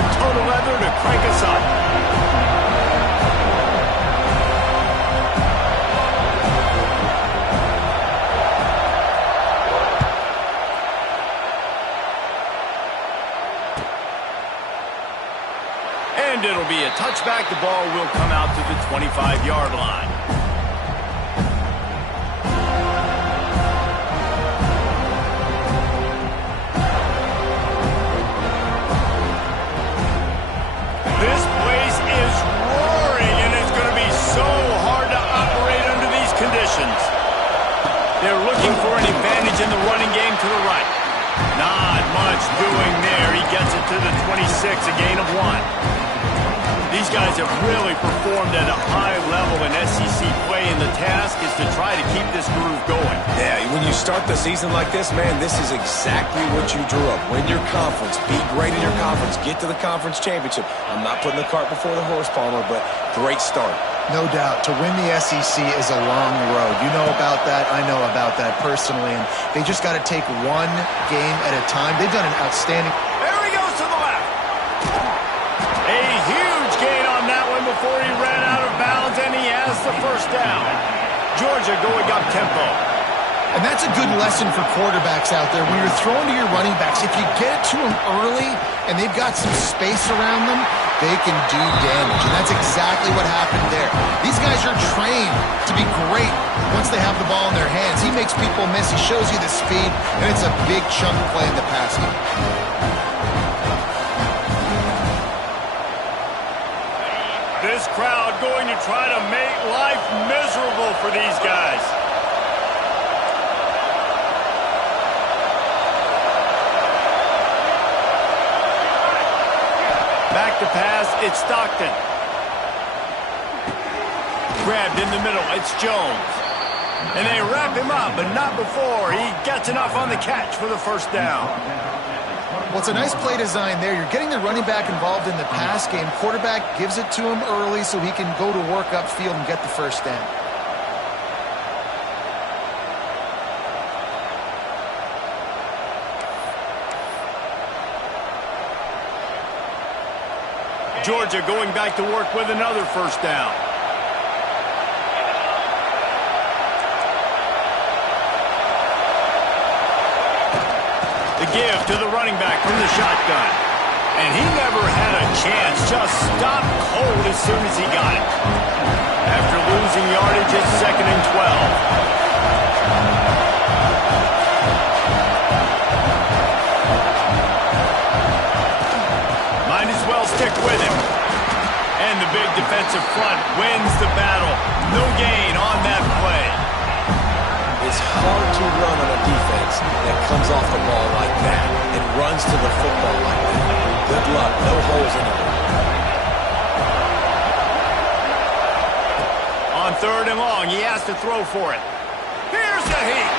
with total leather to crank us up. And it'll be a touchback. The ball will come out to the 25-yard line. This place is roaring, and it's going to be so hard to operate under these conditions. They're looking for an advantage in the running game to the right. Not much doing there. He gets it to the 26, a gain of 1. These guys have really performed at a high level in SEC play, and the task is to try to keep this groove going. Yeah, when you start the season like this, man, this is exactly what you drew up. Win your conference, be great in your conference, get to the conference championship. I'm not putting the cart before the horse, Palmer, but great start. No doubt. To win the SEC is a long road. You know about that. I know about that personally, and they just got to take one game at a time. They've done an outstanding... There he goes to the left. A huge gain on that one before he ran out of bounds, and he has the first down. Georgia going up tempo. And that's a good lesson for quarterbacks out there. When you're throwing to your running backs, if you get it to them early and they've got some space around them, they can do damage. And that's exactly what happened there. These guys are trained to be great once they have the ball in their hands. He makes people miss. He shows you the speed, and it's a big chunk play in the pass game. This crowd going to try to make life miserable for these guys. Back to pass, it's Stockton. Grabbed in the middle, it's Jones. And they wrap him up, but not before he gets enough on the catch for the first down. Well, it's a nice play design there. You're getting the running back involved in the pass game. Quarterback gives it to him early so he can go to work upfield and get the first down. Georgia going back to work with another first down. The give to the running back from the shotgun. And he never had a chance. Just stopped cold as soon as he got it. After losing yardage, it's 2nd and 12. Might as well stick with him. And the big defensive front wins the battle. No gain on that play. It's hard to run on a defense that comes off the ball like that and runs to the football like that. Good luck. No holes in it. On 3rd and long, he has to throw for it. Here's the heat.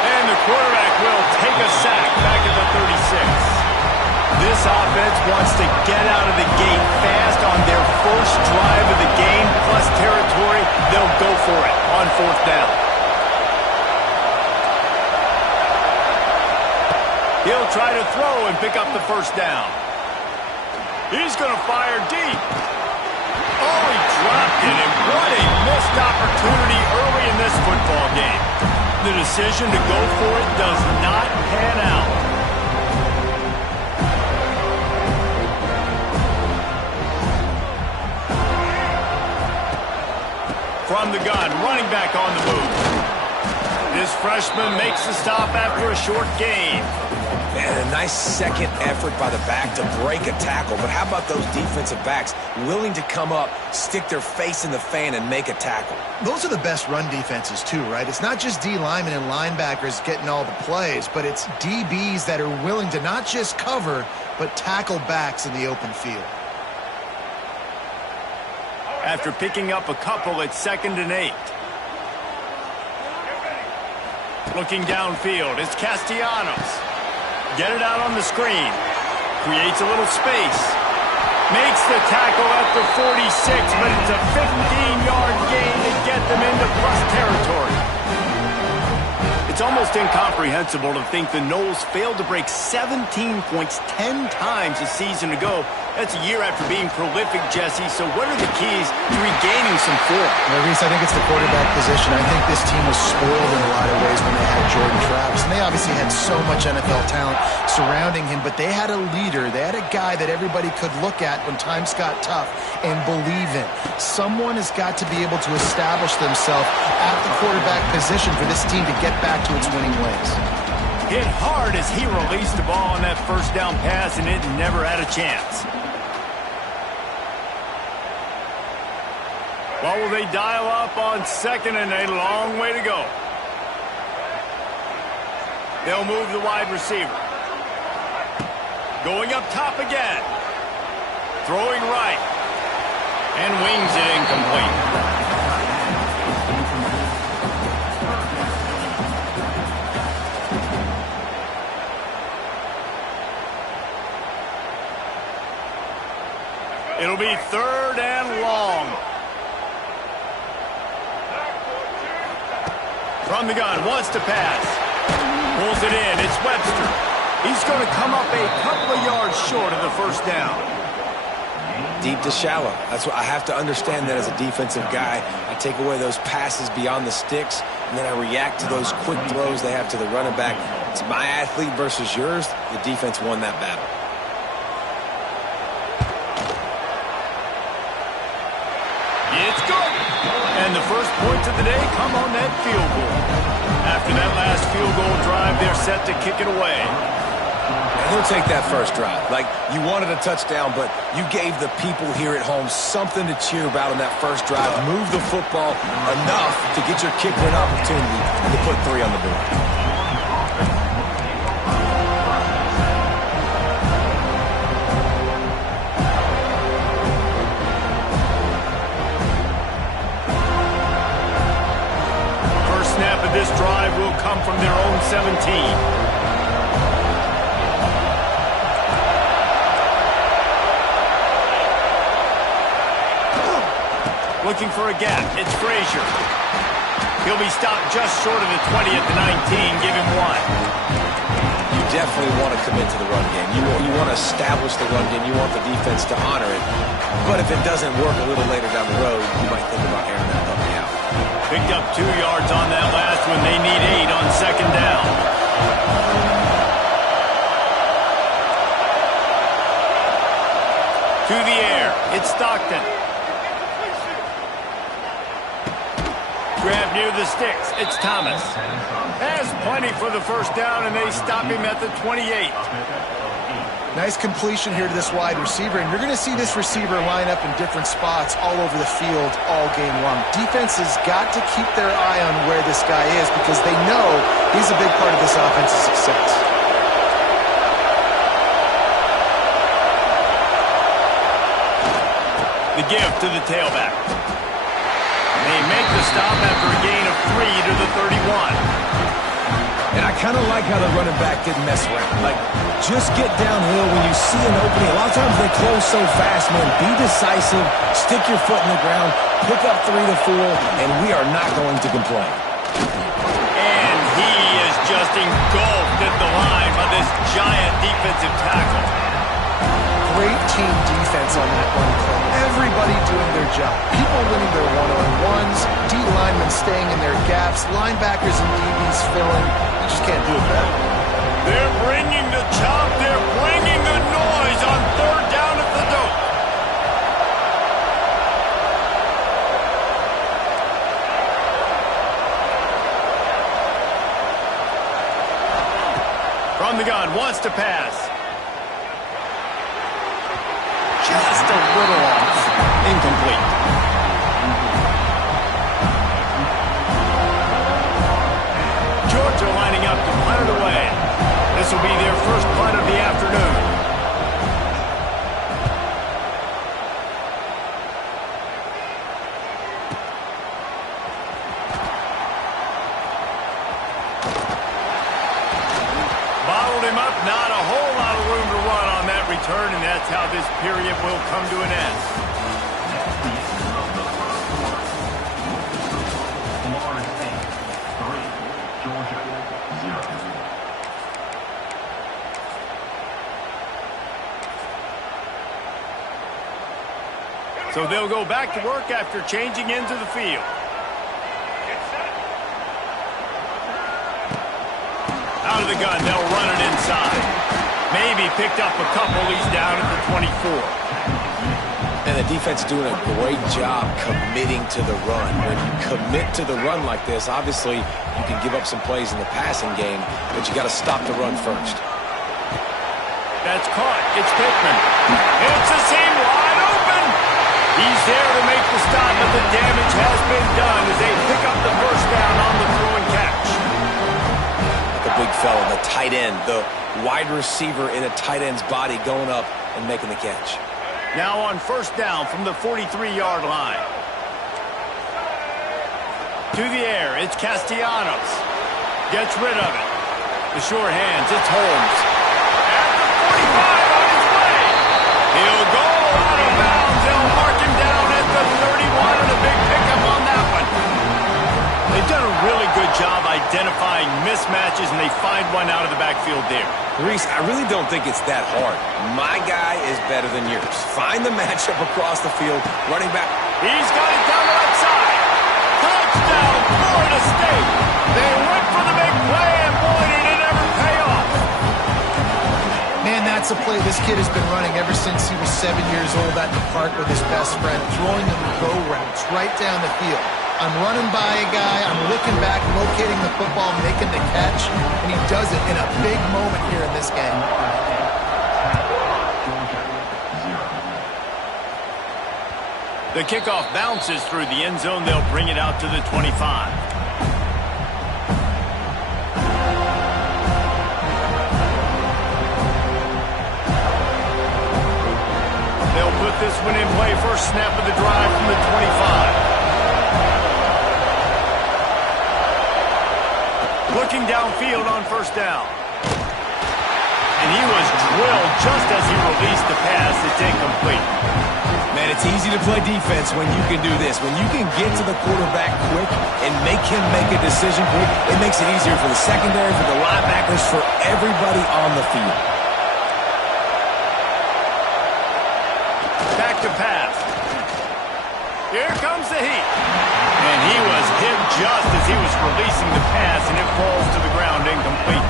And the quarterback will take a sack back at the 36. This offense wants to get out of the gate fast on their first drive of the game, plus territory. They'll go for it on 4th down. He'll try to throw and pick up the first down. He's going to fire deep. Oh, he dropped it, and what a missed opportunity early in this football game. The decision to go for it does not pan out. From the gun, running back on the move. This freshman makes the stop after a short gain. And a nice second effort by the back to break a tackle. But how about those defensive backs willing to come up, stick their face in the fan, and make a tackle? Those are the best run defenses too, right? It's not just D linemen and linebackers getting all the plays, but it's DBs that are willing to not just cover, but tackle backs in the open field. After picking up a couple, it's 2nd and 8. Looking downfield, it's Castellanos. Get it out on the screen. Creates a little space. Makes the tackle at the 46, but it's a 15-yard gain to get them into plus territory. It's It's almost incomprehensible to think the Noles failed to break 17 points 10 times a season ago. That's a year after being prolific, Jesse. So what are the keys to regaining some form? Reese, I think it's the quarterback position. I think this team was spoiled in a lot of ways when they had Jordan Travis. And they obviously had so much NFL talent surrounding him, but they had a leader. They had a guy that everybody could look at when times got tough and believe in. Someone has got to be able to establish themselves at the quarterback position for this team to get back to its winning ways. Hit hard as he released the ball on that first down pass, and it never had a chance. Well, will they dial up on second, and a long way to go. They'll move the wide receiver. Going up top again. Throwing right. And wings it incomplete. It'll be third and long. From the gun, wants to pass. Pulls it in, it's Webster. He's going to come up a couple of yards short of the first down. Deep to shallow. That's what I have to understand that as a defensive guy. I take away those passes beyond the sticks, and then I react to those quick throws they have to the running back. It's my athlete versus yours. The defense won that battle. It's good. And the first points of the day come on that field goal. After that last field goal drive, they're set to kick it away. And he'll take that first drive. Like, you wanted a touchdown, but you gave the people here at home something to cheer about on that first drive. Move the football enough to get your kicker an opportunity to put 3 on the board. This drive will come from their own 17. Looking for a gap. It's Frazier. He'll be stopped just short of the 20 at the 19. Give him 1. You definitely want to commit to the run game. You want to establish the run game. You want the defense to honor it. But if it doesn't work a little later down the road, you might think about airing that puppy out. Picked up 2 yards on that last one. They need 8 on second down. To the air. It's Stockton. Grab near the sticks. It's Thomas. Has plenty for the first down, and they stop him at the 28. Nice completion here to this wide receiver, and you're going to see this receiver line up in different spots all over the field all game long. Defense has got to keep their eye on where this guy is because they know he's a big part of this offense's success. The give to the tailback. They make the stop after a gain of 3 to the 31. And I kind of like how the running back didn't mess around. Like, just get downhill when you see an opening. A lot of times they close so fast, man. Be decisive, stick your foot in the ground, pick up 3 to 4, and we are not going to complain. And he is just engulfed at the line by this giant defensive tackle. Great team defense on that one play. Everybody doing their job. People winning their one-on-ones, D linemen staying in their gaps, linebackers and DBs filling. You just can't do it better. They're bringing the chop. They're bringing the noise on third down at the dope. From the gun, wants to pass. Just a little off. Incomplete. Georgia lining up to punt it away. This will be their first punt of the afternoon. Bottled him up. Not a whole lot of room to run on that return, and that's how this period will come to an end. Florida State 3, Georgia So they'll go back to work after changing into the field. Out of the gun, they'll run it inside. Maybe picked up a couple. He's down at the 24. And the defense doing a great job committing to the run. When you commit to the run like this, obviously you can give up some plays in the passing game, but you got to stop the run first. That's caught. It's Pittman. It's the seam wide open. He's there to make the stop, but the damage has been done as they pick up the first down on the throw and catch. The big fella, the tight end, the wide receiver in a tight end's body going up and making the catch. Now on first down from the 43-yard line. To the air, it's Castellanos. Gets rid of it. The short hands, it's Holmes. At the 45 on his way. He'll go out of bounds. They'll mark him down at the 31 and a big pickup on that one. They've done a really good job identifying mismatches, and they find one out of the backfield there. Reese, I really don't think it's that hard. My guy is better than yours. Find the matchup across the field, running back. He's got it down the left side. Touchdown, Florida State. They went for the big play, and boy, did it ever pay off. Man, that's a play this kid has been running ever since he was 7 years old at the park with his best friend, throwing them go routes right down the field. I'm running by a guy, I'm looking back, locating the football, making the catch, and he does it in a big moment here in this game. The kickoff bounces through the end zone. They'll bring it out to the 25. They'll put this one in play. First snap of the drive from the 25. Looking downfield on first down. And he was drilled just as he released the pass. It's incomplete. Man, it's easy to play defense when you can do this. When you can get to the quarterback quick and make him make a decision quick, it makes it easier for the secondary, for the linebackers, for everybody on the field. Back to pass. Here comes the heat. And he was hit just as he was releasing the pass, and it falls to the ground incomplete.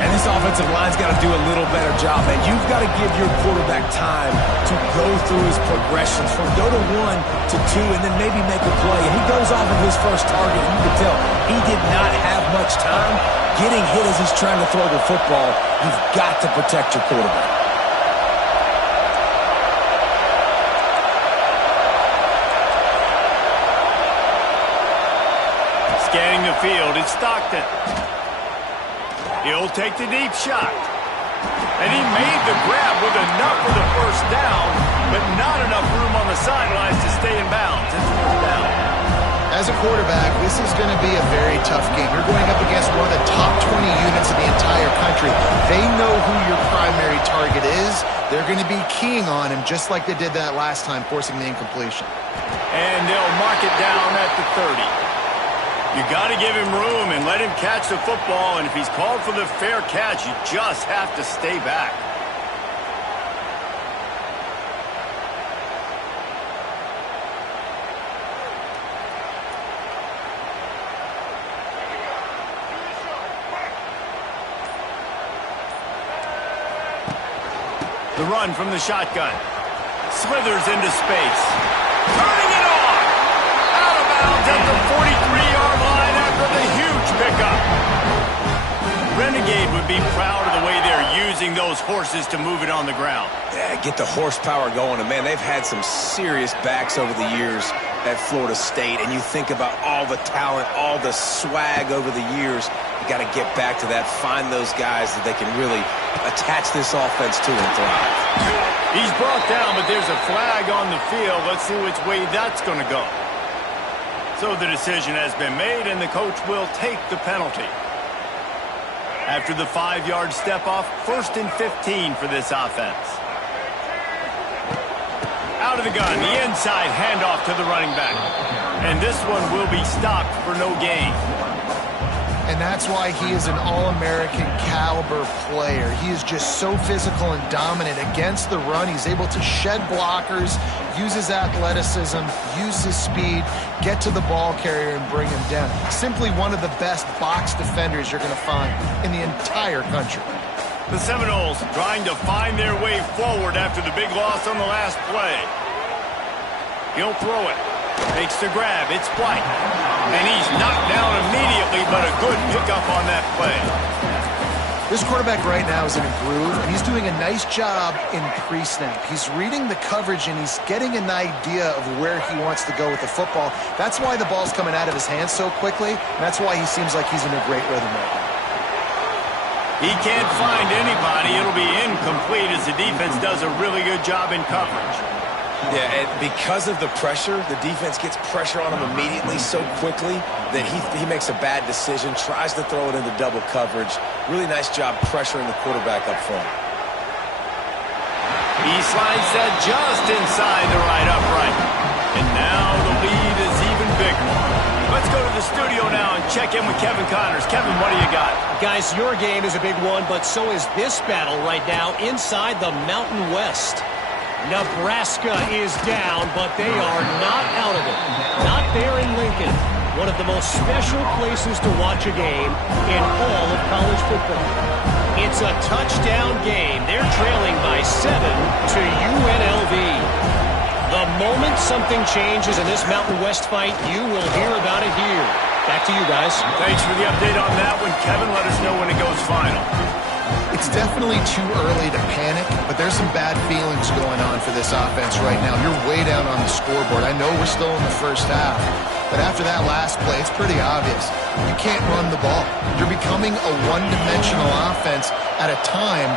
And this offensive line's got to do a little better job, and you've got to give your quarterback time to go through his progressions from go to 1 to 2 and then maybe make a play. And he goes off of his first target, and you can tell he did not have much time getting hit as he's trying to throw the football. You've got to protect your quarterback. Scanning the field, it's Stockton. He'll take the deep shot. And he made the grab with enough for the first down, but not enough room on the sidelines to stay in bounds. It's first down. As a quarterback, this is going to be a very tough game. You're going up against one of the top 20 units in the entire country. They know who your primary target is. They're going to be keying on him just like they did that last time, forcing the incompletion. And they'll mark it down at the 30. You got to give him room and let him catch the football, and if he's called for the fair catch, you just have to stay back. The run from the shotgun. Slithers into space. Turning it on! Out of bounds at the 43-yard line after the huge pickup. Renegade would be proud of the way they're using those horses to move it on the ground. Yeah, get the horsepower going. And, man, they've had some serious backs over the years at Florida State. And you think about all the talent, all the swag over the years. You got to get back to that, find those guys that they can really attach this offense to and thrive. He's brought down, but there's a flag on the field. Let's see which way that's going to go. So the decision has been made, and the coach will take the penalty. After the 5-yard step-off, 1st and 15 for this offense. Out of the gun, the inside handoff to the running back. And this one will be stopped for no gain. And that's why he is an All-American caliber player. He is just so physical and dominant against the run. He's able to shed blockers, use his athleticism, use his speed, get to the ball carrier and bring him down. Simply one of the best box defenders you're going to find in the entire country. The Seminoles trying to find their way forward after the big loss on the last play. He'll throw it. Makes the grab. It's White. And he's knocked down immediately, but a good pickup on that play. This quarterback right now is in a groove, and he's doing a nice job in pre-snap. He's reading the coverage, and he's getting an idea of where he wants to go with the football. That's why the ball's coming out of his hands so quickly, and that's why he seems like he's in a great rhythm right now. He can't find anybody. It'll be incomplete as the defense does a really good job in coverage. Yeah, and because of the pressure, the defense gets pressure on him immediately so quickly that he makes a bad decision, tries to throw it into double coverage. Really nice job pressuring the quarterback up front. He slides that just inside the right upright. And now the lead is even bigger. Let's go to the studio now and check in with Kevin Connors. Kevin, what do you got? Guys, your game is a big one, but so is this battle right now inside the Mountain West. Nebraska is down, but they are not out of it. Not there in Lincoln, one of the most special places to watch a game in all of college football. It's a touchdown game. They're trailing by 7 to UNLV. The moment something changes in this Mountain West fight, you will hear about it here. Back to you guys. Thanks for the update on that one, Kevin. Let us know when it goes final. It's definitely too early to panic, but there's some bad feelings going on for this offense right now. You're way down on the scoreboard. I know we're still in the first half, but after that last play, it's pretty obvious. You can't run the ball. You're becoming a one-dimensional offense at a time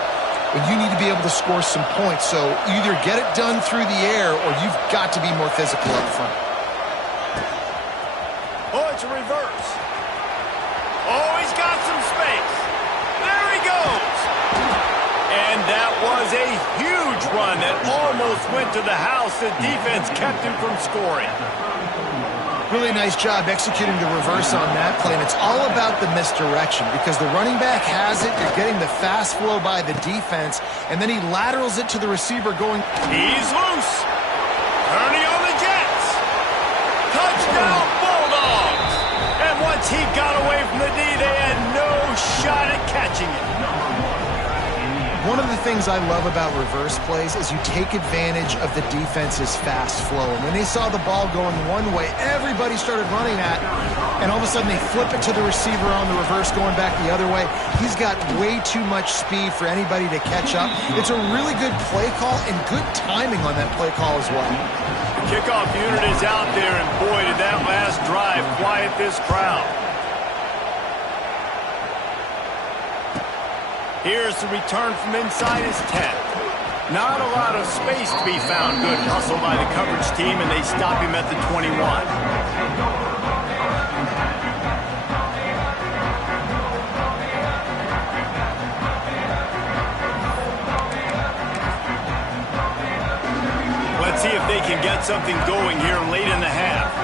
when you need to be able to score some points. So either get it done through the air or you've got to be more physical up front. Oh, it's a reverse. Oh, he's got some space. There he goes. And that was a huge run that almost went to the house. The defense kept him from scoring. Really nice job executing the reverse on that play, and it's all about the misdirection because the running back has it. You're getting the fast flow by the defense, and then he laterals it to the receiver going. He's loose. Turning on the Jets. Touchdown Bulldogs. And once he got away from the D, they had no shot at catching it. One of the things I love about reverse plays is you take advantage of the defense's fast flow. And when they saw the ball going one way, everybody started running at, and all of a sudden they flip it to the receiver on the reverse going back the other way. He's got way too much speed for anybody to catch up. It's a really good play call and good timing on that play call as well. The kickoff unit is out there, and boy, did that last drive quiet this crowd. Here's the return from inside his 10. Not a lot of space to be found. Good hustle by the coverage team, and they stop him at the 21. Let's see if they can get something going here late in the half.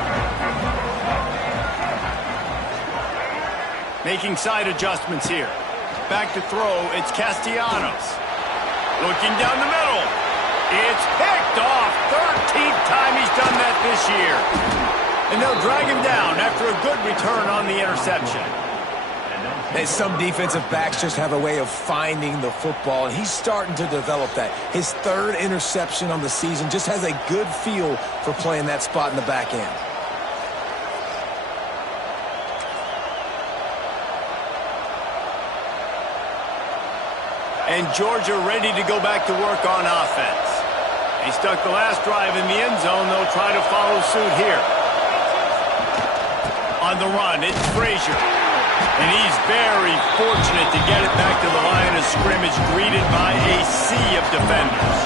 Making side adjustments here. Back to throw, it's Castellanos. Looking down the middle. It's picked off. 13th time he's done that this year. And they'll drag him down after a good return on the interception. And some defensive backs just have a way of finding the football, and he's starting to develop that. His third interception on the season, just has a good feel for playing that spot in the back end. And Georgia ready to go back to work on offense. He stuck the last drive in the end zone. They'll try to follow suit here. On the run, it's Frazier. And he's very fortunate to get it back to the line of scrimmage, greeted by a sea of defenders.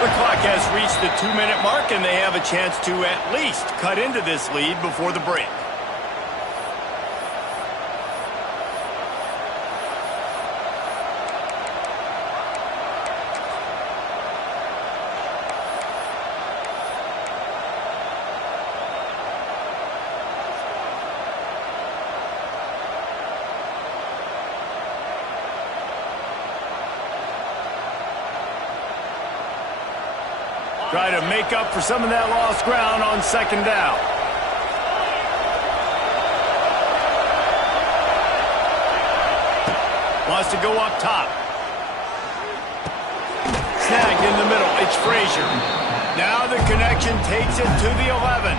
The clock has reached the 2-minute mark, and they have a chance to at least cut into this lead before the break. Try to make up for some of that lost ground on second down. Wants to go up top. Snagged in the middle. It's Frazier. Now the connection takes it to the 11.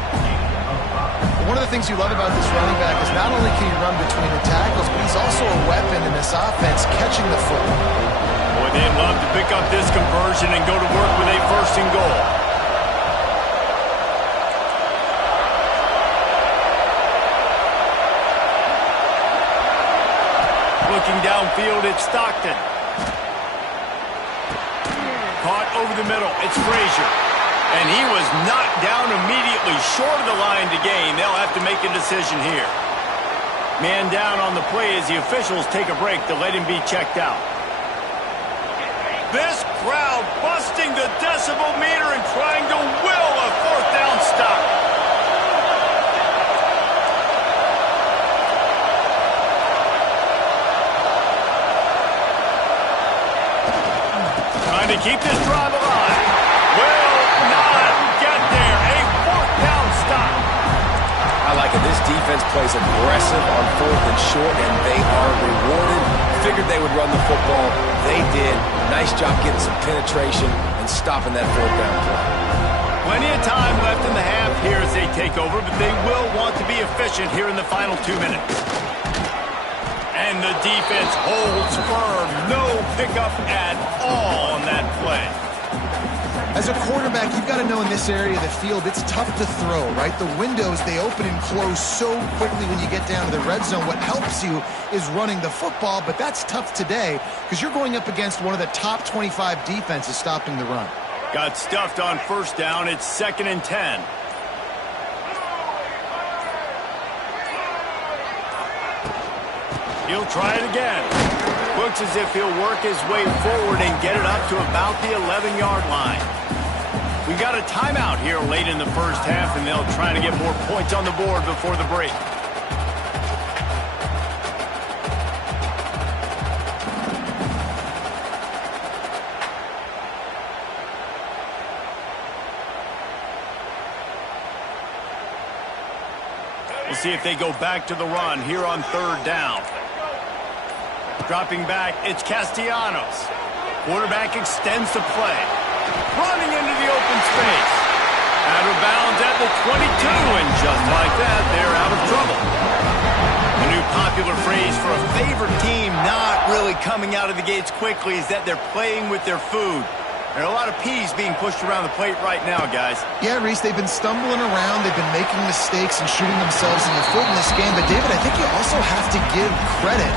One of the things you love about this running back is not only can he run between the tackles, but he's also a weapon in this offense catching the football. Boy, they'd love to pick up this conversion and go to work with a first and goal. Looking downfield, it's Stockton. Caught over the middle, it's Frazier. And he was knocked down immediately short of the line to gain. They'll have to make a decision here. Man down on the play as the officials take a break to let him be checked out. This crowd busting the decibel meter and trying to will a fourth down stop. Trying to keep this drive alive. Will not get there. A fourth down stop. I like it. This defense plays aggressive on fourth and short, and they are rewarded. Figured they would run the football. They did. Nice job getting some penetration and stopping that fourth down play. Plenty of time left in the half here as they take over, but they will want to be efficient here in the final 2 minutes. And the defense holds firm. No pickup at all on that play. As a quarterback, you've got to know in this area of the field, it's tough to throw, right? The windows, they open and close so quickly when you get down to the red zone. What helps you is running the football, but that's tough today because you're going up against one of the top 25 defenses stopping the run. Got stuffed on first down. It's 2nd and 10. He'll try it again. Looks as if he'll work his way forward and get it up to about the 11-yard line. We got a timeout here late in the first half, and they'll try to get more points on the board before the break. We'll see if they go back to the run here on third down. Dropping back, it's Castellanos. Quarterback extends the play. Running into the open space. Out of bounds at the 22, and just like that, they're out of trouble. A new popular phrase for a favorite team not really coming out of the gates quickly is that they're playing with their food. There are a lot of peas being pushed around the plate right now, guys. Yeah, Reese, they've been stumbling around. They've been making mistakes and shooting themselves in the foot in this game. But, David, I think you also have to give credit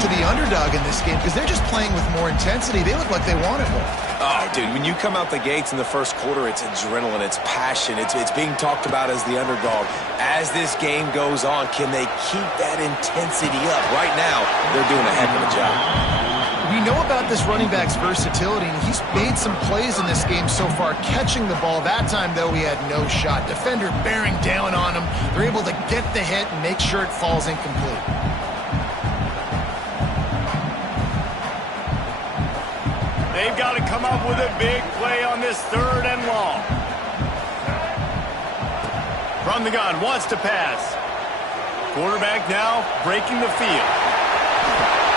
to the underdog in this game because they're just playing with more intensity. They look like they want it more. Oh, dude, when you come out the gates in the first quarter, it's adrenaline, it's passion, it's being talked about as the underdog. As this game goes on, can they keep that intensity up? Right now, they're doing a heck of a job. We know about this running back's versatility, and he's made some plays in this game so far, catching the ball. That time, though, he had no shot. Defender bearing down on him. They're able to get the hit and make sure it falls incomplete. They've got to come up with a big play on this 3rd and long. From the gun, wants to pass. Quarterback now breaking the field.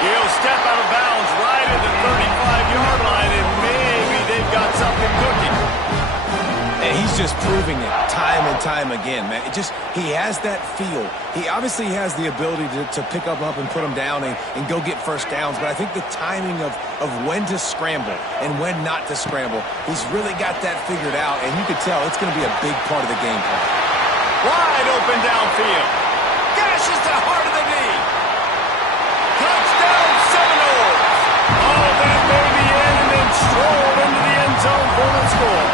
He'll step out of bounds right at the 35-yard line, and maybe they've got something cooking. And he's just proving it time and time again, man. He has that feel. He obviously has the ability to pick up and put them down and go get first downs, but I think the timing of when to scramble and when not to scramble, he's really got that figured out, and you can tell it's going to be a big part of the game plan. Wide open downfield. Gashes the heart of the knee. Touchdown Seminoles. All that baby in and then strolled into the end zone for the score.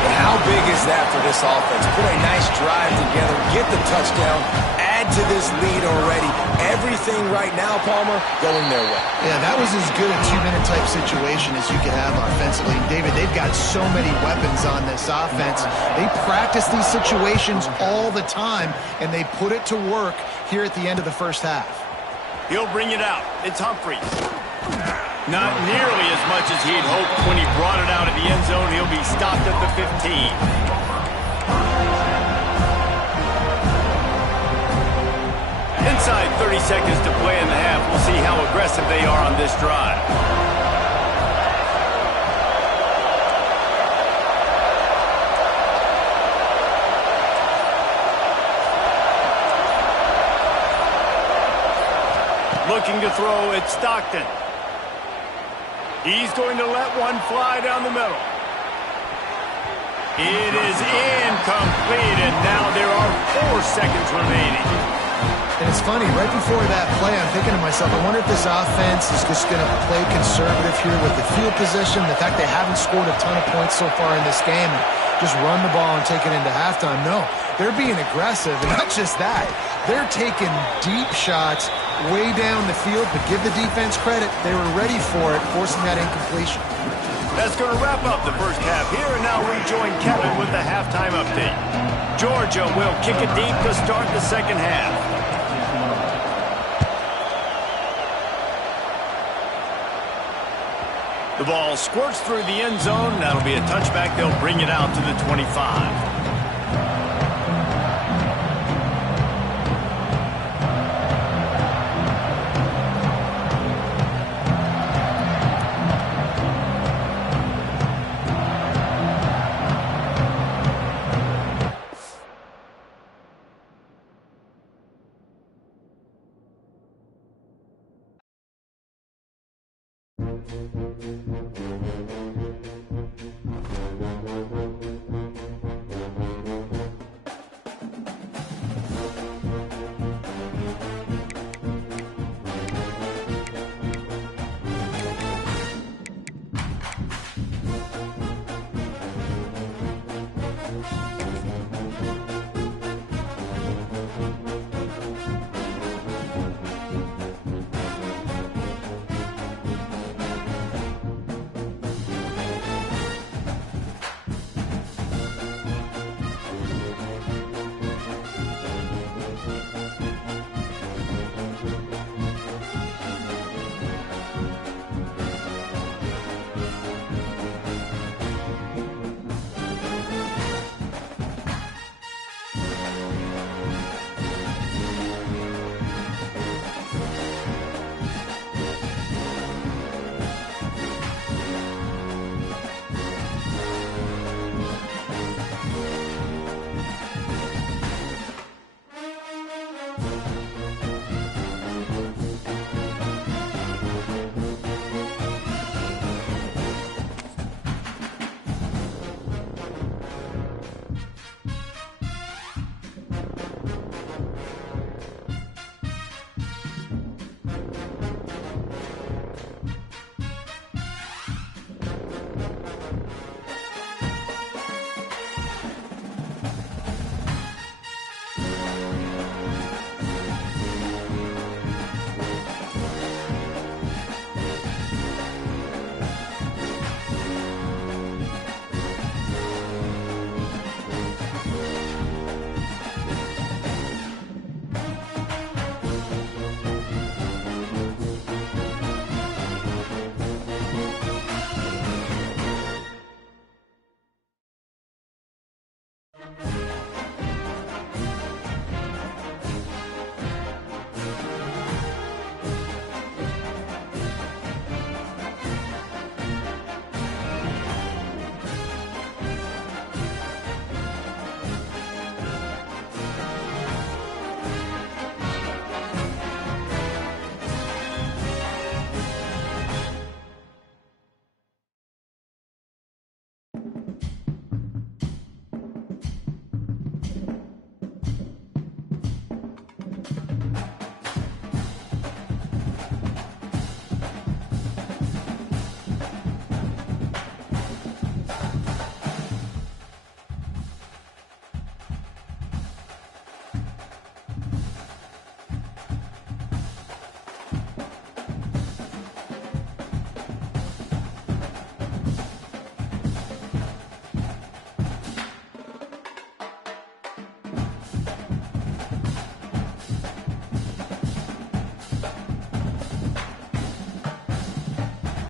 But how big is that for this offense? Put a nice drive together, get the touchdown, add to this lead already. Everything right now, Palmer, going their way. Yeah, that was as good a 2-minute type situation as you could have offensively. David, they've got so many weapons on this offense. They practice these situations all the time, and they put it to work here at the end of the first half. He'll bring it out. It's Humphries. Not nearly as much as he'd hoped when he brought it out of the end zone. He'll be stopped at the 15. Inside 30 seconds to play in the half. We'll see how aggressive they are on this drive. Looking to throw, it's Stockton. He's going to let one fly down the middle. It is incomplete, and now there are 4 seconds remaining. And it's funny, right before that play, I'm thinking to myself, I wonder if this offense is just going to play conservative here with the field position, the fact they haven't scored a ton of points so far in this game, and just run the ball and take it into halftime. No, they're being aggressive, and not just that. They're taking deep shots way down the field, but give the defense credit. They were ready for it, forcing that incompletion. That's going to wrap up the first half here, and now we join Kevin with the halftime update. Georgia will kick it deep to start the second half. The ball squirts through the end zone. That'll be a touchback. They'll bring it out to the 25.